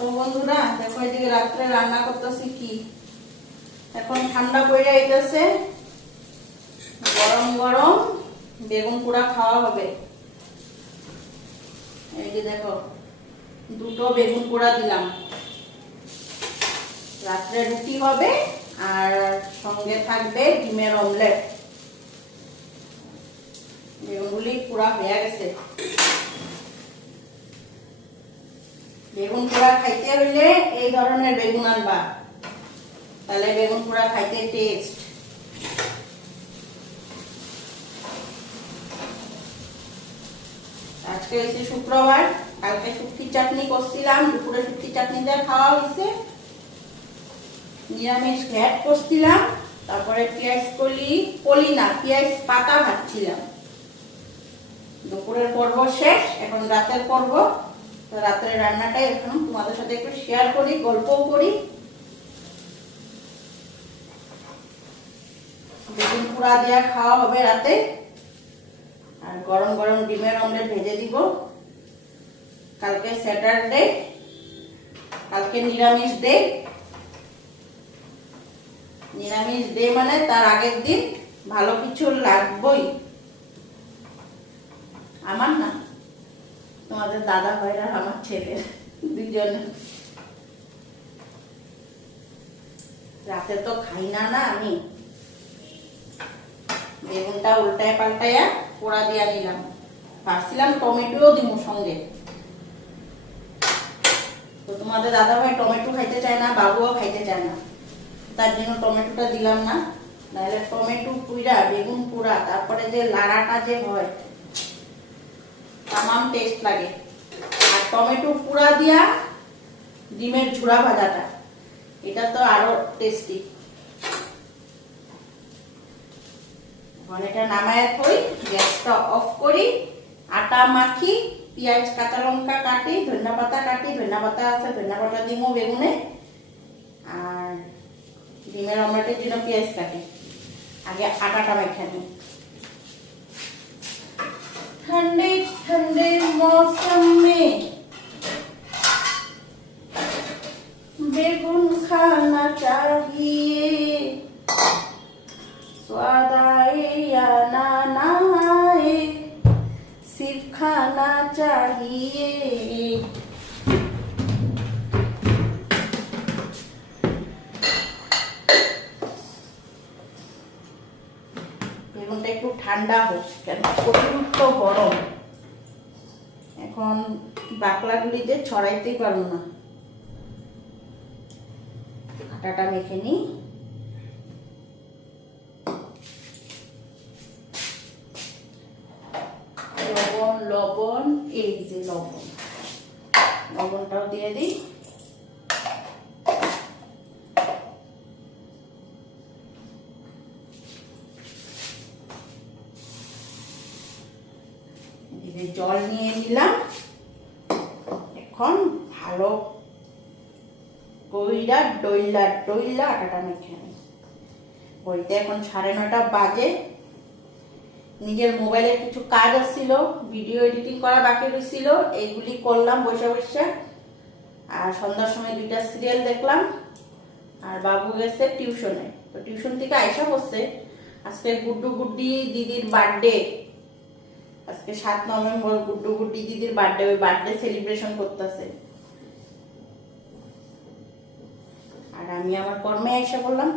তো বন্ধুরা, দেখো এদিকে রাত্রে রান্না করতেছি কি? এখন ঠান্ডা পড়ে গরম গরম বেগুন পোড়া খাওয়া হবে। এই যে দেখো, দুটো বেগুন পোড়া দিলাম। রাত্রে রুটি হবে আর সঙ্গে থাকবে ডিমের অমলেট। বেগুনগুলি পুরা হয়ে গেছে। বেগুন পোড়া খাইতে হইলে এই ধরনের বেগুন আনবা। তাহলে বেগুন পোড়া খাইতে টেস্ট আজকে হয়েছে শুক্রবার, কালকে শুক্তি চাটনি করছিলাম, দুপুরে শুক্তি চাটনি দিয়ে খাওয়া হয়েছে। নিরামিষ ঘ্যাট করছিলাম, তারপরে পেঁয়াজ কলি কলি না, পেঁয়াজ পাতা ভাজছিলাম। দুপুরের পর্ব শেষ, এখন রাতের পর্ব। রাতের রান্নাটাই এখন তোমাদের সাথে একটু শেয়ার করি, গল্পও করি। বেগুন পোড়া দেওয়া খাওয়া হবে রাতে। আর গরম গরম ডিমের অমলেট ভেজে দিব। কালকে স্যাটারডে কালকে নিরামিষ ডে নিরামিষ ডে মানে তার আগের দিন ভালো কিছু লাগবই। আমার না? তোমাদের দাদা ভাইরা, আমার ছেলে দুজনে রাতে তো খাই না না আমি। বেগুনটা উল্টায় পাল্টায়া পোড়া দিয়া নিলাম ভাবছিলাম টমেটোও দিব সঙ্গে। তো তোমাদের দাদা ভাই টমেটো খাইতে চায় না, বাবুও খাইতে চায় না। তার জন্য টমেটোটা দিলাম না। নাহলে টমেটো পুইরা, বেগুন পুরা, তারপরে যে লাড়াটা যে হয় তামাম টেস্ট লাগে। আর টমেটো পুরা দিয়া ডিমের ঝুড়া ভাজাটা, এটা তো আরও টেস্টি এখন এটা নামায় থই, গ্যাসটা অফ করি, আটা মাখি, পেঁয়াজ, কাঁচা লঙ্কা কাটি, ধনিয়া পাতা কাটি, ধনিয়া পাতা আছে, ধনিয়া পাতা দিমো বেগুনে, আর ডিমের অমলেটের জন্য পেঁয়াজ কাটি। আগে আটাটা মেখে নিই ठंडे मौसम में बेगुन खाना चाहिए स्वाद आए या ना ना आए सिर्फ खाना चाहिए বেগুনটা একটু ঠান্ডা হোক কেন প্রচুর তো গরম এখন বাকলাগুলিতে ছড়াইতেই পারব না। আটাটা মেখে নিই। লবণ লবণ, এই যে লবণ। লবণটাও দিয়ে দিই। জল নিয়ে নিলাম। এখন ভালো কইরা ডইলা ডইলা আটাটা মেখে নিই বলতে এখন সাড়ে নটা বাজে। নিজের মোবাইলে কিছু কাজ আসছিল, ভিডিও এডিটিং করা বাকি রয়েছিল এইগুলি করলাম বসে বসে। আর সন্ধ্যার সময় দুইটা সিরিয়াল দেখলাম। আর বাবু গেছে টিউশনে। তো টিউশন থেকে আইসা বসছে। আজকে গুড্ডু গুড্ডি দিদির বার্থডে। আজকে সাত নভেম্বর গুড্ডু গুড্ডি দিদির বার্থডে ওই বার্থডে সেলিব্রেশন করতেছে। আর আমি আমার কর্মে এসে বললাম